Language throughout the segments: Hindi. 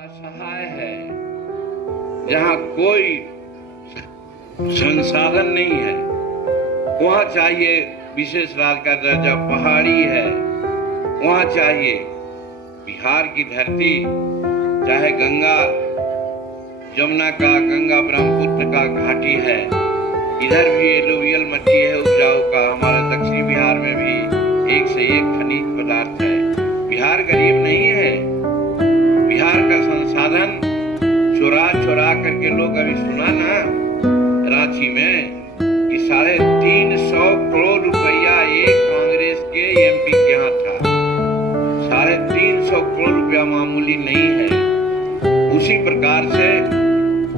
असहाय है, जहाँ कोई संसाधन नहीं है, वहाँ चाहिए विशेष राज्य का दर्जा। पहाड़ी है, वहाँ चाहिए। बिहार की धरती चाहे गंगा जमुना का, गंगा ब्रह्मपुत्र का घाटी है, इधर भी एलुवियल मिट्टी है उपजाऊ का। हमारे दक्षिणी बिहार में भी एक से एक खनिज पदार्थ है। बिहार गरीब नहीं है। बिहार का संसाधन चुरा चुरा करके लोग, अभी सुना ना रांची में कि 350 करोड़ रुपया एक कांग्रेस के एमपी के यहाँ था। 350 करोड़ रुपया मामूली नहीं है। उसी प्रकार से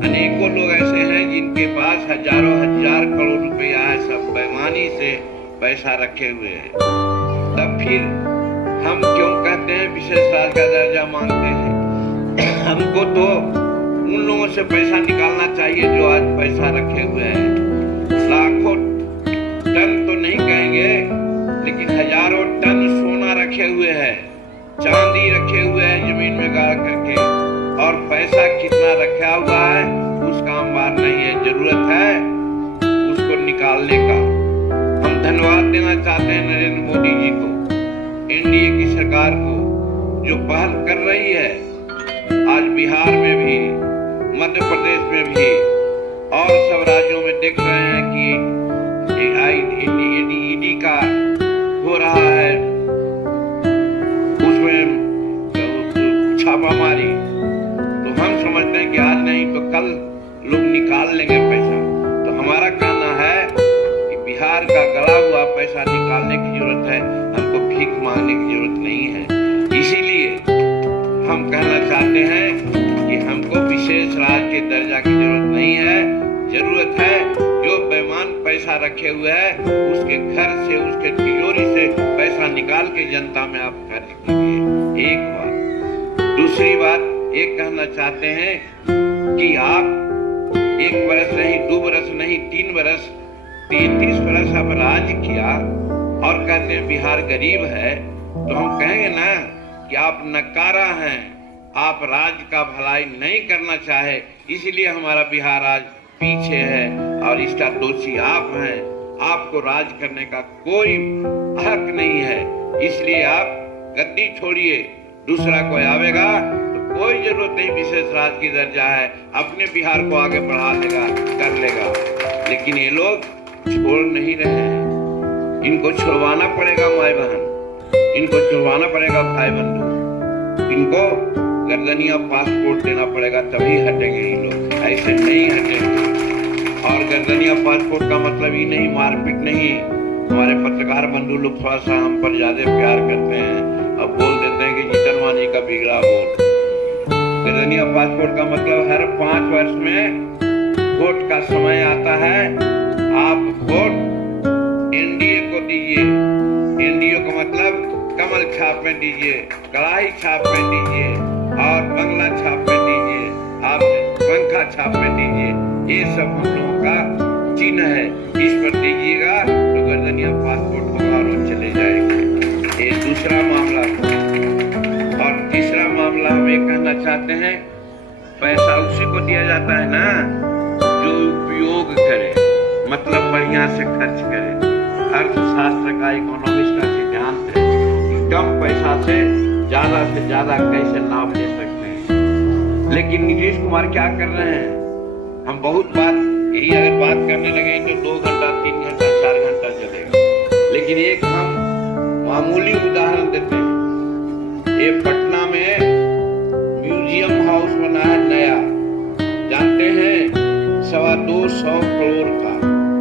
अनेकों लोग ऐसे हैं जिनके पास हजारों हजार करोड़ रुपया है, सब बेईमानी से पैसा रखे हुए हैं। तब फिर हम क्यों कहते हैं विशेष राज्य का दर्जा मांगते हैं? हमको तो उन लोगों से पैसा निकालना चाहिए जो आज पैसा रखे हुए हैं। लाखों टन तो नहीं कहेंगे, लेकिन हजारों टन सोना रखे हुए हैं, चांदी रखे हुए हैं जमीन में गाड़ करके, और पैसा कितना रखा हुआ है उसका अंबार नहीं है। जरूरत है उसको निकालने का। हम धन्यवाद देना चाहते हैं नरेंद्र मोदी जी को, एनडीए की सरकार को, जो पहल कर रही है। आज बिहार में भी, मध्य प्रदेश में भी और सब राज्यों में देख रहे हैं कि ईडी का हो रहा है, उसमें छापामारी। तो हम समझते हैं कि आज नहीं तो कल लोग निकाल लेंगे पैसा। तो हमारा कहना है कि बिहार का गला हुआ पैसा निकालने की जरूरत है, हमको भीख मांगने की जरूरत नहीं है। इसीलिए हम कहना चाहते हैं कि हमको विशेष राज्य के दर्जा की जरूरत नहीं है। जरूरत है जो बेईमान पैसा रखे हुए है उसके घर से, उसके तिजोरी से पैसा निकाल के जनता में आप खर्च कीजिए। एक बात। दूसरी बात एक कहना चाहते हैं कि आप 1 बरस नहीं, 2 बरस नहीं, 3 बरस, 33 बरस आप राज किया और कहते हैं बिहार गरीब है, तो हम कहेंगे ना कि आप नकारा हैं, आप राज्य का भलाई नहीं करना चाहे, इसलिए हमारा बिहार आज पीछे है और इसका दोषी आप हैं। आपको राज करने का कोई हक नहीं है, इसलिए आप गद्दी छोड़िए। दूसरा कोई आवेगा तो कोई जरूरत नहीं विशेष राज्य की दर्जा है, अपने बिहार को आगे बढ़ा देगा, कर लेगा। लेकिन ये लोग छोड़ नहीं रहे हैं। इनको छुड़वाना पड़ेगा माई बहन, इनको छुड़वाना पड़ेगा भाई बंधु, इनको गर्दनिया पासपोर्ट देना पड़ेगा, तभी हटेंगे ये लोग, ऐसे नहीं हटेंगे। और गर्दनिया पासपोर्ट का मतलब ही नहीं मारपीट नहीं। हमारे पत्रकार बंधु लोग थोड़ा सा हम पर ज्यादा प्यार करते हैं, अब बोल देते हैं कि जीतन मांझी का बिगड़ा वोट। गर्दनिया पासपोर्ट का मतलब हर 5 वर्ष में वोट का समय आता है, आप वोट एनडीए को दीजिए। एनडीए का मतलब कमल छाप में दीजिए, कढ़ाई छाप में दीजिए और बंगला छाप में दीजिए, आप पंखा छाप में दीजिए। ये सब हम लोगों का चिन्ह है, इस पर दीजिएगा तो गर्दनिया पासपोर्ट होगा और वो चले जाएंगे। ये दूसरा मामला। और तीसरा मामला हम ये कहना चाहते हैं, पैसा उसी को दिया जाता है ना जो उपयोग करे, मतलब बढ़िया से खर्च करे। अर्थशास्त्र का, इकोनॉमिक्स का सिद्धांत है कि कम पैसा से ज्यादा कैसे लाभ ले सकते हैं। लेकिन नीतीश कुमार क्या कर रहे हैं? हम बहुत बात, यही अगर बात करने लगे तो 2 घंटा, 3 घंटा, 4 घंटा चलेगा। लेकिन एक हम मामूली उदाहरण देते हैं। ये पटना में म्यूजियम हाउस बना है नया, जानते हैं 225 करोड़ का,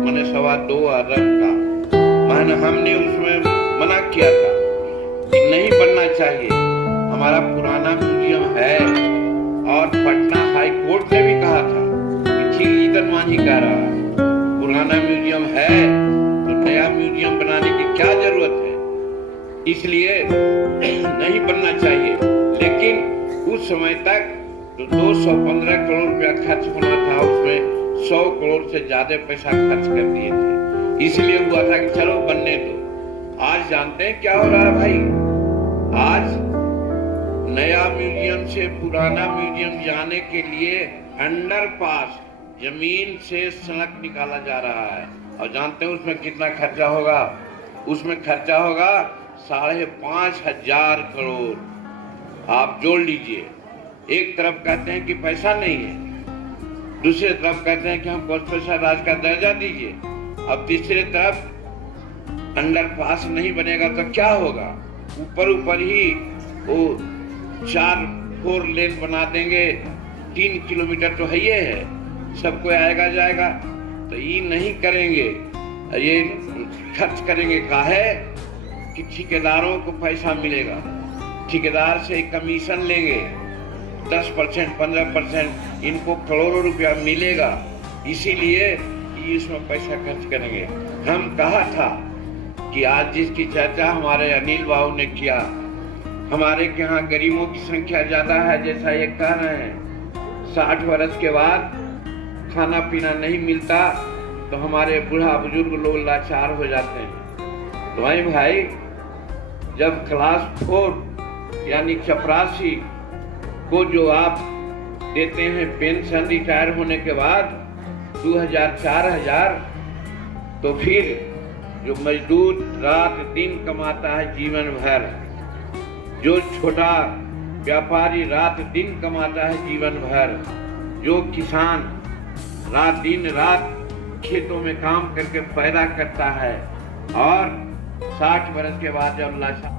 माने 2.25 अरब का। हमने उसमें मना किया था कि नहीं बनना चाहिए, हमारा पुराना म्यूजियम है। और पटना हाई कोर्ट ने भी कहा था कि ठीक जीतन मांझी कह रहा, पुराना म्यूजियम है तो नया म्यूजियम बनाने की क्या जरूरत है, इसलिए नहीं बनना चाहिए। लेकिन उस समय तक तो 215 करोड़ रुपया खर्च होना था, उसमें 100 करोड़ से ज्यादा पैसा खर्च कर दिए थे, इसलिए हुआ था कि चलो बनने दो। आज जानते हैं क्या हो रहा है भाई? आज नया म्यूजियम से पुराना म्यूजियम जाने के लिए अंडरपास जमीन से सड़क निकाला जा रहा है। और जानते हैं उसमें कितना खर्चा होगा? उसमें खर्चा होगा 5,500 करोड़। आप जोड़ लीजिए, एक तरफ कहते हैं कि पैसा नहीं है, दूसरी तरफ कहते हैं कि हमको स्पेशल राज्य का दर्जा दीजिए, अब तीसरी तरफ अंडरपास नहीं बनेगा तो क्या होगा? ऊपर ही वो 4 लेन बना देंगे, 3 किलोमीटर तो है ही है, सबको आएगा जाएगा। तो ये नहीं करेंगे, ये खर्च करेंगे काहे कि ठेकेदारों को पैसा मिलेगा, ठेकेदार से कमीशन लेंगे 10% 15%, इनको करोड़ों रुपया मिलेगा, इसीलिए इसमें पैसा खर्च करेंगे। हम कहा था कि आज जिसकी चर्चा हमारे अनिल बाबू ने किया, हमारे के यहाँ गरीबों की संख्या ज्यादा है, जैसा ये कह रहे हैं 60 वर्ष के बाद खाना पीना नहीं मिलता तो हमारे बूढ़ा बुजुर्ग लोग लाचार हो जाते हैं। तो भाई जब क्लास 4 यानी चपरासी को जो आप देते हैं पेंशन रिटायर होने के बाद 2,000 4,000, तो फिर जो मजदूर रात दिन कमाता है जीवन भर, जो छोटा व्यापारी रात दिन कमाता है जीवन भर, जो किसान दिन रात खेतों में काम करके पैदा करता है और 60 वर्ष के बाद जब लाचार